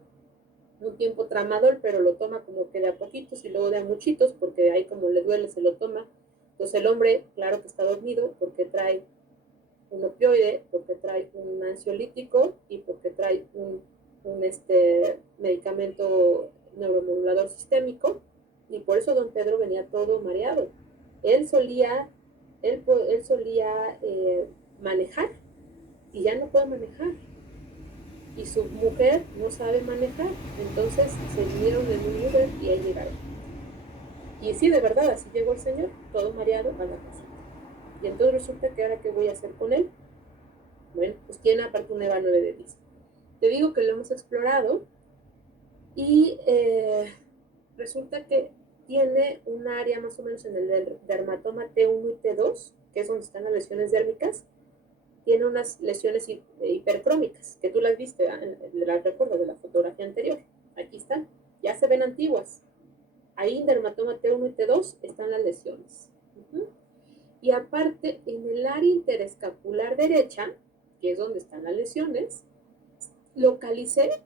un tiempo tramadol, pero lo toma como que de a poquitos y luego de a muchitos, porque ahí como le duele se lo toma. Entonces el hombre, claro que está dormido porque trae un opioide, porque trae un ansiolítico y porque trae un medicamento neuromodulador sistémico, y por eso don Pedro venía todo mareado. Él solía manejar y ya no puede manejar. Y su mujer no sabe manejar. Entonces se vinieron en un Uber y ahí llegaron. Y sí, de verdad, así llegó el señor, todo mareado a la casa. Y entonces resulta que ahora, ¿qué voy a hacer con él? Bueno, pues tiene aparte un EVA 9 de 10. Te digo que lo hemos explorado y resulta que tiene un área más o menos en el dermatoma T1 y T2, que es donde están las lesiones dérmicas. Tiene unas lesiones hipercrómicas, que tú las viste, las recuerdo de la fotografía anterior. Aquí están, ya se ven antiguas. Ahí en dermatoma T1 y T2 están las lesiones. Y aparte, en el área interescapular derecha, que es donde están las lesiones, localicé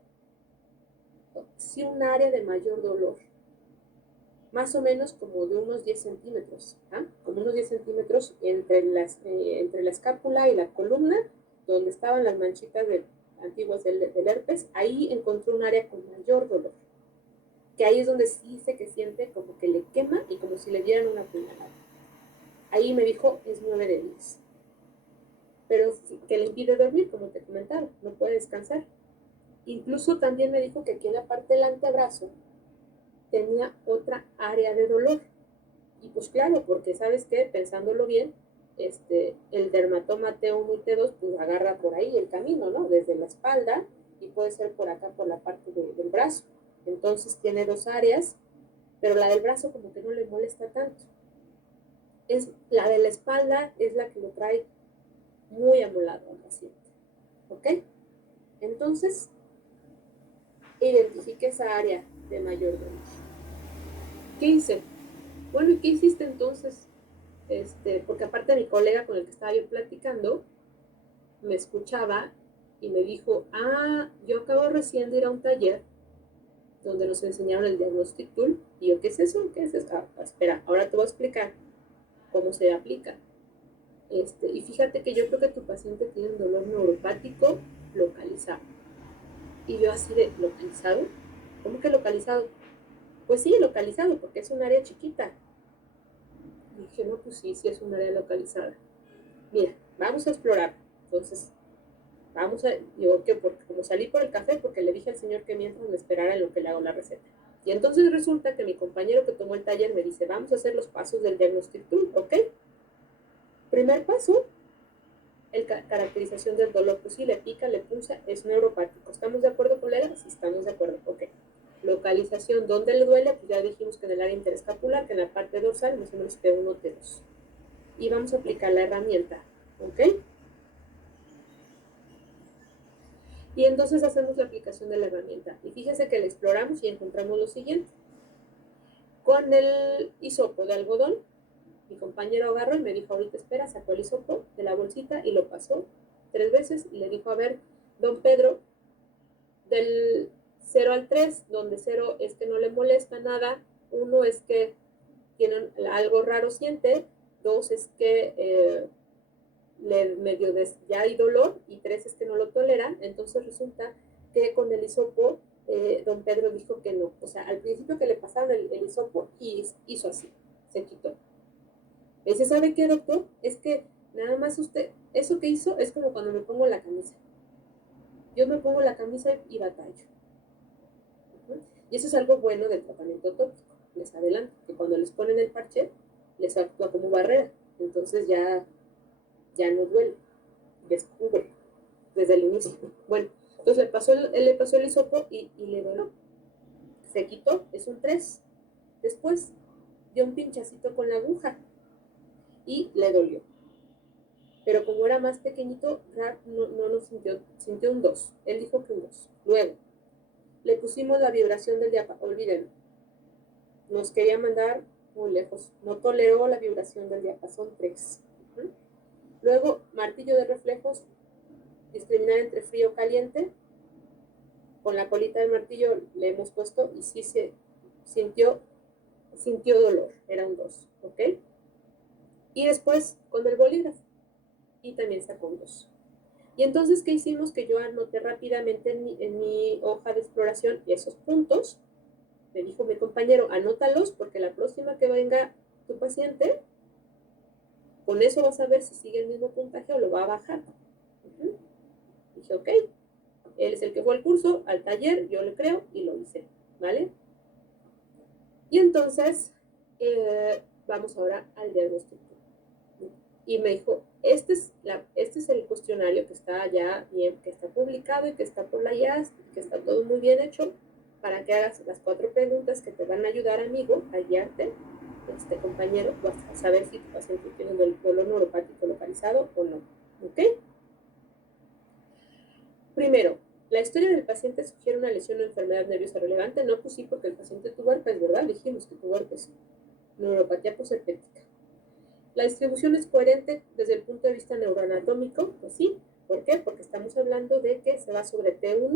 sí un área de mayor dolor, más o menos como de unos 10 centímetros, como unos 10 centímetros entre la escápula y la columna, donde estaban las manchitas antiguas del herpes. Ahí encontré un área con mayor dolor, que ahí es donde sí dice que siente como que le quema y como si le dieran una puñalada. Ahí me dijo, es 9 de 10. Pero que le impide dormir, como te comentaba, no puede descansar. Incluso también me dijo que aquí en la parte del antebrazo tenía otra área de dolor. Y pues claro, porque sabes que, pensándolo bien, el dermatoma T1 y T2 pues agarra por ahí el camino, ¿no? Desde la espalda y puede ser por acá, por la parte del brazo. Entonces tiene dos áreas, pero la del brazo como que no le molesta tanto. La de la espalda es la que lo trae muy amolado al paciente. ¿Ok? Entonces, identifique esa área de mayor dolor. ¿Qué hice? Bueno, ¿y qué hiciste entonces? Porque aparte mi colega con el que estaba yo platicando, me escuchaba y me dijo, yo acabo recién de ir a un taller donde nos enseñaron el Diagnostic Tool. Y yo, ¿qué es eso? ¿Qué es eso? Espera, ahora te voy a explicar cómo se aplica. Y fíjate que yo creo que tu paciente tiene un dolor neuropático localizado. Y yo así de, ¿localizado? ¿Cómo que localizado? Pues sí, localizado, porque es un área chiquita. Y dije, no, pues sí, sí es un área localizada. Mira, vamos a explorar. Entonces, digo que como salí por el café, porque le dije al señor que mientras me esperara en lo que le hago la receta. Y entonces resulta que mi compañero que tomó el taller me dice, vamos a hacer los pasos del Diagnostic Tool, ¿ok? Primer paso, caracterización del dolor. Pues sí, le pica, le punza, es neuropático. ¿Estamos de acuerdo, colegas? Sí, estamos de acuerdo, ok. Localización, ¿dónde le duele? Pues ya dijimos que en el área interescapular, que en la parte dorsal, más o menos T1, T2. Y vamos a aplicar la herramienta, ¿ok? Y entonces hacemos la aplicación de la herramienta. Y fíjese que la exploramos y encontramos lo siguiente. Con el hisopo de algodón, mi compañero agarró y me dijo, ahorita espera, sacó el hisopo de la bolsita y lo pasó 3 veces y le dijo, a ver, don Pedro, del 0 al 3, donde 0 es que no le molesta nada, 1 es que tiene algo raro siente, 2 es que medio ya hay dolor, y 3 es que no lo tolera. Entonces resulta que con el hisopo, don Pedro dijo que no. O sea, al principio que le pasaron el hisopo, y hizo así, se quitó. Me dice, ¿sabe qué, doctor? Es que nada más usted, eso que hizo es como cuando me pongo la camisa. Yo me pongo la camisa y batallo. Y eso es algo bueno del tratamiento tópico. Les adelanto que cuando les ponen el parche, les actúa como barrera. Entonces ya no duele, descubre desde el inicio. Bueno, entonces le pasó el hisopo y le dolió. Se quitó, es un 3. Después dio un pinchacito con la aguja y le dolió. Pero como era más pequeñito, no lo sintió un 2. Él dijo que un 2. Luego, le pusimos la vibración del diapasón. Olvídenlo. Nos quería mandar muy lejos. No toleró la vibración del diapasón 3. Luego, martillo de reflejos, discriminar entre frío y caliente. Con la colita del martillo le hemos puesto y sí se sintió dolor, era un 2, ¿ok? Y después con el bolígrafo, y también sacó un 2. Y entonces, ¿qué hicimos? Que yo anoté rápidamente en mi hoja de exploración esos puntos. Me dijo mi compañero, anótalos porque la próxima que venga tu paciente, con eso vas a ver si sigue el mismo puntaje o lo va a bajar. Dije, ok, él es el que fue al curso, al taller, yo le creo y lo hice, ¿vale? Y entonces, vamos ahora al diagnóstico. Y me dijo, este es el cuestionario que está ya bien, que está publicado y que está por la IAS, que está todo muy bien hecho, para que hagas las 4 preguntas que te van a ayudar, amigo, a guiarte, compañero, a saber si tu paciente tiene un dolor neuropático localizado o no. ¿Ok? Primero, ¿la historia del paciente sugiere una lesión o enfermedad nerviosa relevante? No, pues sí, porque el paciente tuvo herpes, ¿verdad? Dijimos que tuvo herpes. Neuropatía posherpética. ¿La distribución es coherente desde el punto de vista neuroanatómico? Pues sí. ¿Por qué? Porque estamos hablando de que se va sobre T1